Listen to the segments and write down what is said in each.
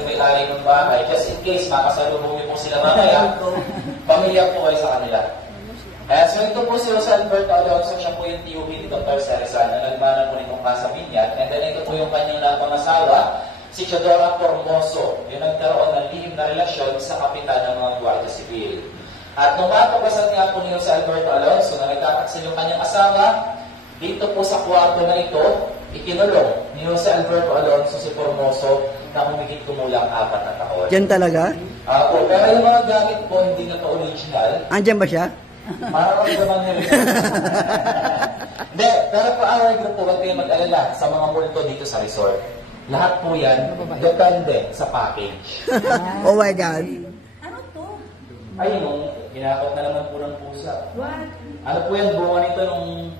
may-ari ng bahay, just in case makasalubong niyo po sila mamaya, pamilya po kayo sa kanila. So ito po si Jose Alberto Alonso, siya po yung TUB ni Dr. Cerizal na nagmana po nitong Casa Binyan. And then ito po yung kanyang napangasawa, si Chodora Formoso, yung nagkaroon ng lihim na relasyon sa kapitan ng mga Guardia Civil. At nung matapasan nga po ni Jose Alberto Alonso na nagkakaksil yung kanyang asawa, dito po sa kwarto na ito, ikinulong ni Jose Alberto Alonso si Formoso na humigit kumulang 4 na taon. Diyan talaga? Pero yung mga gamit po hindi na pa-original. Andyan ba siya? Mararamdaman niya rin. Hindi, pero pa-our group po, huwag kayo mag-alala sa mga multo dito sa resort. Lahat po yan, depende sa package. Oh my God. Ano to? Ayun, ginakot na naman po ng pusa. What? Ano po yan, bunga nito nung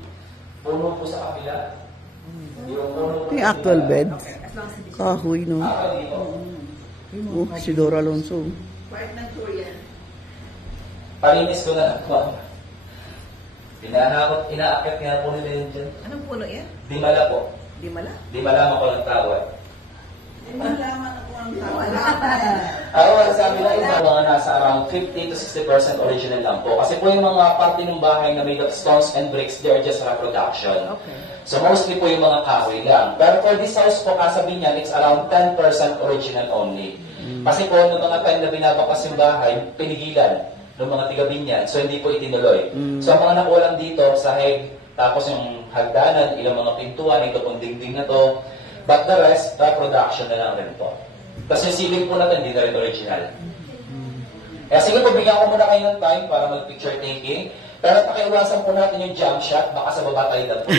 puno po sa kabila. Yung puno po Yung actual bed. Kahoy, no? dito. Oh, si Dora Alonso. Part ng tour yan. Palinis ko na ako. Inaakit nga po nila yun dyan. Anong puno yan? Dimala po. Di mala? Di malaman ko ng tawad. Di malaman ako ang tawala. Ako, sabi na iba, mga nasa around 50 to 60% original lang po. Kasi po yung mga parte ng bahay na made of stones and bricks, they're just reproduction. Okay. So mostly po yung mga kahoy lang. Pero for this house po, Casa Binyan, it's around 10% original only. Kasi po, noong mga time na binabakas yung bahay, pinigilan ng mga tiga-Binyan. So hindi po itinuloy. So ang mga nakulang dito, sahig, tapos yung hagdanan, ilang mga pintuan, ito pong dingding na to. But the rest, reproduction na lang rin po. Kasi yung ceiling po natin, hindi na rin original. Kaya sige po, bigyan ko muna kayo ng time para mag-picture taking. Pero pakiiwasan po natin yung jump shot, baka sa baba tayo na po.